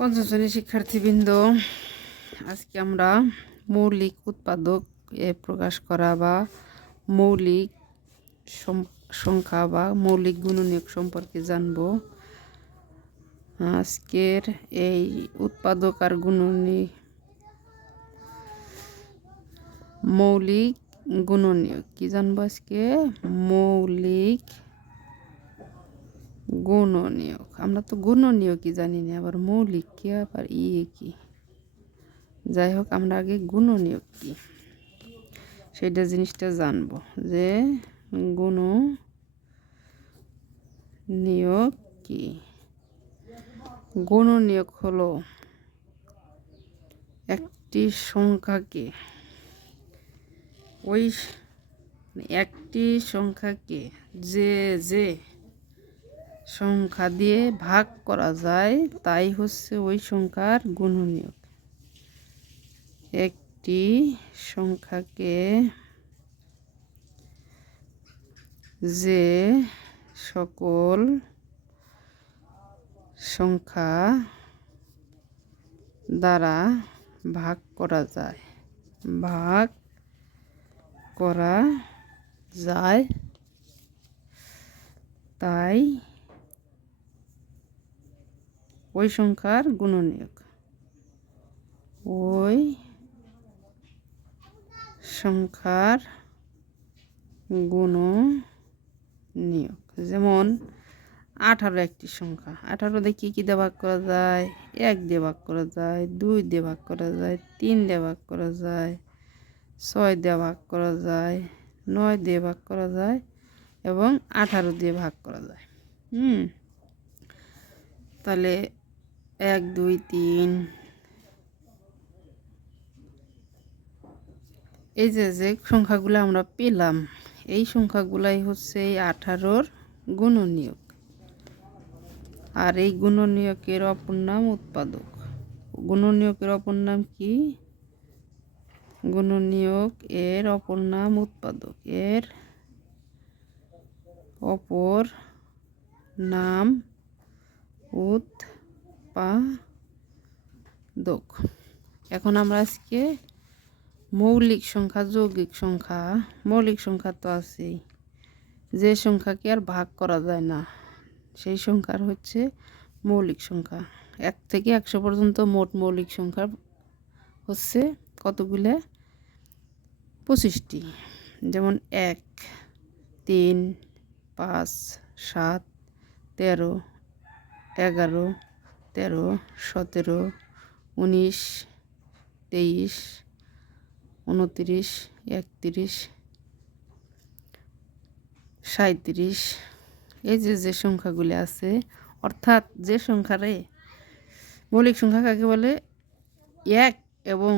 পঞ্চম শিক্ষার্থীবৃন্দ, আজকে আমরা মৌলিক উৎপাদক এ প্রকাশ করা বা মৌলিক সংখ্যা বা মৌলিক গুণনীয়ক সম্পর্কে জানব। আজকের এই উৎপাদক আর গুণনী, মৌলিক গুণনীয়ক কি জানব আজকে? মৌলিক গুণনীয়ক। আমরা তো গুণনীয়কই জানি না, আবার মৌলিক কি, আবার ইয়ে কি? যাই হোক, আমরা আগে গুণনীয়ক কি? সেটা জিনিসটা জানব যে গুণ নিয়োগ কি? গুণ নিয়োগ হলো একটি সংখ্যাকে, ওই একটি সংখ্যাকে যে যে সংখ্যা দিয়ে ভাগ করা যায়, তাই হচ্ছে ওই সংখ্যার গুণনীয়ক। একটি সংখ্যাকে যে সকল সংখ্যা দ্বারা ভাগ করা যায়, ভাগ করা যায়, তাই ওই সংখ্যার গুণনীয়ক। ওই সংখ্যার গুণনীয়ক। যেমন আঠারো একটি সংখ্যা। আঠারো দিয়ে কী কী দিয়ে ভাগ করা যায়? এক দিয়ে ভাগ করা যায়, দুই দিয়ে ভাগ করা যায়, তিন দিয়ে ভাগ করা যায়, ছয় দিয়ে ভাগ করা যায়, নয় দিয়ে ভাগ করা যায় এবং আঠারো দিয়ে ভাগ করা যায়। হুম। তাহলে এক, দুই, তিন। এই যে যে সংখ্যাগুলো আমরা পেলাম, এই সংখ্যাগুলাই হচ্ছে এই আঠারোর গুণনীয়ক। আর এই গুণনীয়কের অপর নাম উৎপাদক। গুণনীয়কের অপর নাম কি? গুণনীয়ক এর অপর নাম উৎপাদক। এর অপর নাম উৎপাদক এখন আমরা আজকে মৌলিক সংখ্যা, যৌগিক সংখ্যা, মৌলিক সংখ্যা তো আছেই। যে সংখ্যাকে আর ভাগ করা যায় না, সেই সংখ্যার হচ্ছে মৌলিক সংখ্যা। এক থেকে একশো পর্যন্ত মোট মৌলিক সংখ্যা হচ্ছে কতগুলো? পঁচিশটি। যেমন এক, তিন, পাঁচ, সাত, তেরো, এগারো তেরো, সতেরো, উনিশ, তেইশ, উনত্রিশ, একত্রিশ সাঁত্রিশ এই যে যে সংখ্যাগুলি আছে, অর্থাৎ যে সংখ্যারে মৌলিক সংখ্যা কাকে বলে? এক এবং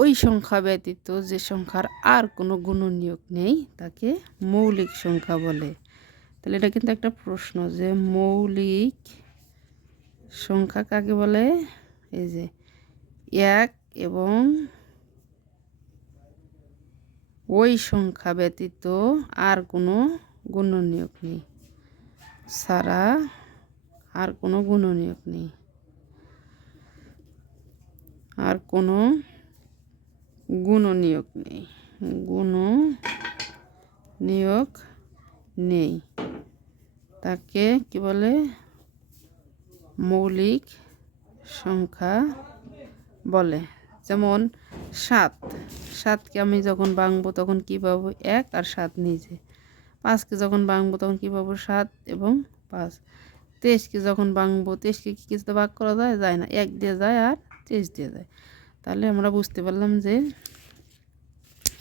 ওই সংখ্যা ব্যতীত যে সংখ্যার আর কোনো গুণনীয়ক নেই, তাকে মৌলিক সংখ্যা বলে। তাহলে এটা কিন্তু একটা প্রশ্ন যে মৌলিক সংখ্যা কাকে বলে? এই যে এক এবং ওই সংখ্যা ব্যতীত আর কোনো গুণনীয়ক নেই। ছাড়া আর কোনো গুণনীয়ক নেই। আর কোনো গুণনীয়ক নেই। গুণ নিয়োগ নেই। তাকে কি বলে? মৌলিক সংখ্যা বলে। যেমন সাত। সাতকে আমি যখন ভাঙবো তখন কী পাবো? এক আর সাত নিজে। পাঁচকে যখন ভাঙবো তখন কী পাবো? সাত এবং পাঁচ। তেইশকে যখন ভাঙবো, তেইশকে কি কিছুতে ভাগ করা যায়? যায় না। এক দিয়ে যায় আর তেইশ দিয়ে যায়। তাহলে আমরা বুঝতে পারলাম যে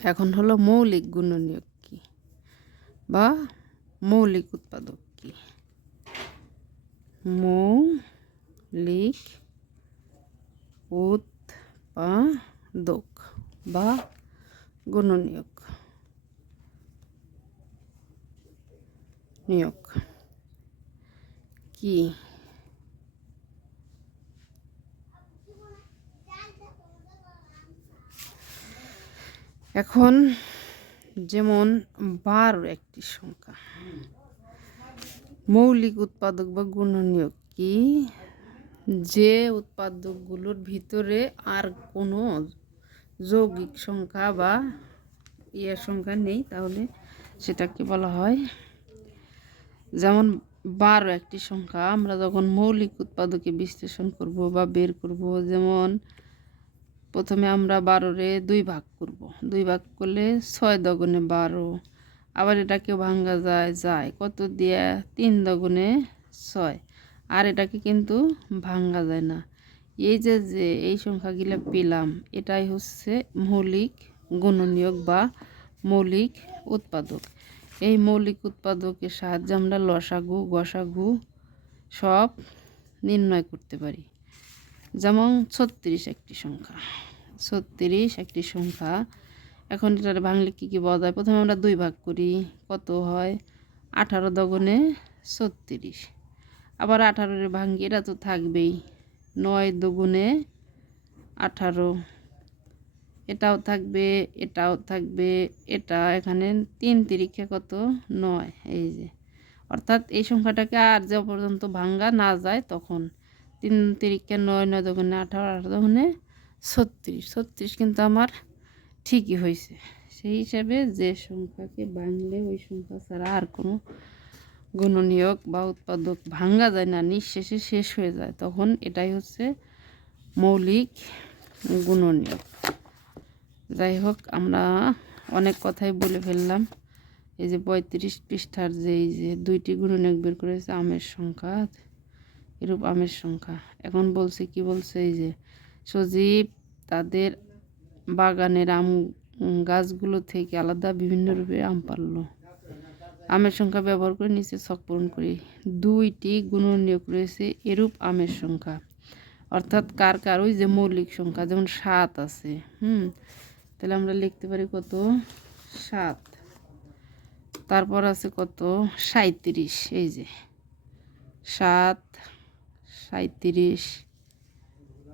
এখন হলো মৌলিক গুণনীয়ক কী বা মৌলিক উৎপাদক কী? মৌলিক উৎপাদক বা গুণনীয়ক। নিয়োগ। কি? এখন যেমন বারো একটি সংখ্যা, মৌলিক উৎপাদক বা গুণনীয়ক কি? যে উৎপাদকগুলোর ভিতরে আর কোনো যৌগিক সংখ্যা বা ইয়ের সংখ্যা নেই, তাহলে সেটাকে বলা হয় যেমন বারো একটি সংখ্যা, আমরা যখন মৌলিক উৎপাদকে বিশ্লেষণ করব বা বের করব, যেমন প্রথমে আমরা বারোরে দুই ভাগ করব। দুই ভাগ করলে ছয় দগুনে বারো, আবার এটাকে ভাঙ্গা যায় যায় কত দিয়ে? তিন দগুনে ছয়। আর এটাকে কিন্তু ভাঙ্গা যায় না। এই যে যে এই সংখ্যাগুলো পেলাম, এটাই হচ্ছে মৌলিক গুণনীয়ক বা মৌলিক উৎপাদক। এই মৌলিক উৎপাদকের সাহায্যে আমরা লসাগু, গসাগু সব নির্ণয় করতে পারি। যেমন ছত্রিশ একটি সংখ্যা। ছত্রিশ একটি সংখ্যা। এখন এটার ভাঙলে কী কী যায়? প্রথমে আমরা দুই ভাগ করি। কত হয়? আঠারো দগনে ছত্রিশ। আবার আঠারোরে ভাঙ্গি, এটা তো থাকবেই। নয় দুগুণে আঠারো। এটাও থাকবে এটাও থাকবে, এটা এখানে তিন তিরিক্ষা কত? নয়, এই যে। অর্থাৎ এই সংখ্যাটাকে আর যে পর্যন্ত ভাঙ্গা না যায় তখন তিন তিরিক্ষা নয় নয় দোকানে আঠারো আঠারো দোকানে ছত্রিশ। ছত্রিশ কিন্তু আমার ঠিকই হয়েছে সেই হিসাবে যে সংখ্যাকে ভাঙলে ওই সংখ্যা ছাড়া আর কোনো গুণনীয়ক বা উৎপাদক ভাঙ্গা যায় না, নিঃশেষে শেষ হয়ে যায়। তখন এটাই হচ্ছে মৌলিক গুণনীয়ক। যাই হোক, আমরা অনেক কথাই বলে ফেললাম। এই যে পঁয়ত্রিশ পৃষ্ঠার যে এই যে দুইটি গুণনীয়ক বের করেছে, আমের সংখ্যা, এরূপ আমের সংখ্যা। এখন বলছে, কি বলছে? এই যে সজীব তাদের বাগানের আম গাছগুলো থেকে আলাদা বিভিন্ন রূপে আম পারল আমের সংখ্যা ব্যবহার করে নিচে ছক পূরণ করি। দুইটি গুণনীয়ক রয়েছে, এরূপ আমের সংখ্যা। অর্থাৎ কার কার? ওই যে মৌলিক সংখ্যা, যেমন সাত আছে, হুম? তাহলে আমরা লিখতে পারি কত? সাত। তারপর আছে কত? সাঁত্রিশ এই যে। সাত সাঁত্রিশ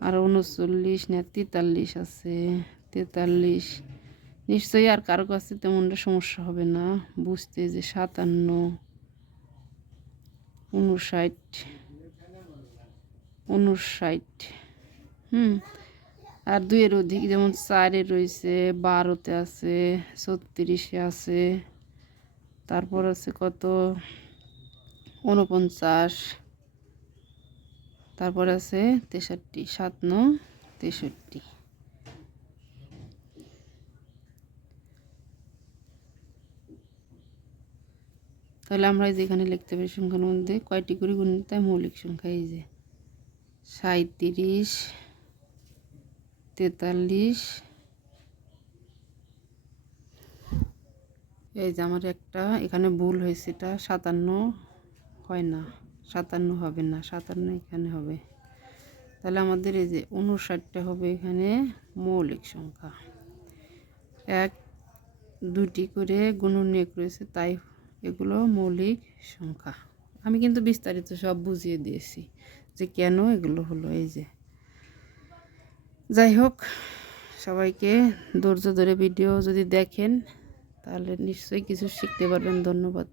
আর উনচল্লিশ, না, তেতাল্লিশ আছে, তেতাল্লিশ। নিশ্চয়ই আর কারও কাছে তেমনটা সমস্যা হবে না। বুঝতে যে সাতান্ন, উনষাট উনষাট, হুম, আর দুইয়ের অধিক যেমন চারে রয়েছে, বারোতে আছে, ছত্রিশে আছে, তারপর আছে কত? উনপঞ্চাশ, তারপর আছে তেষট্টি, সাত ন, তেষট্টি। তাহলে আমরা যেখানে লিখতে পারি সংখ্যার মধ্যে কয়টি করে গুণিত মৌলিক সংখ্যা, এই যে সাঁত্রিশ তেতাল্লিশ। এই যে আমার একটা, এখানে ভুল হয়েছে এটা, সাতান্ন হয় না, সাতান্ন হবে না, সাতান্ন এখানে হবে। তাহলে আমাদের এই যে উনষাটটা হবে এখানে মৌলিক সংখ্যা। এক, দুটি করে গুণনীয়ক রয়েছে তাই এগুলো মৌলিক সংখ্যা। আমি কিন্তু বিস্তারিত সব বুঝিয়ে দিয়েছি যে কেন এগুলো হলো এই যে। যাই হোক সবাইকে ধৈর্য ধরে ভিডিও যদি দেখেন, তাহলে নিশ্চয়ই কিছু শিখতে পারবেন। ধন্যবাদ।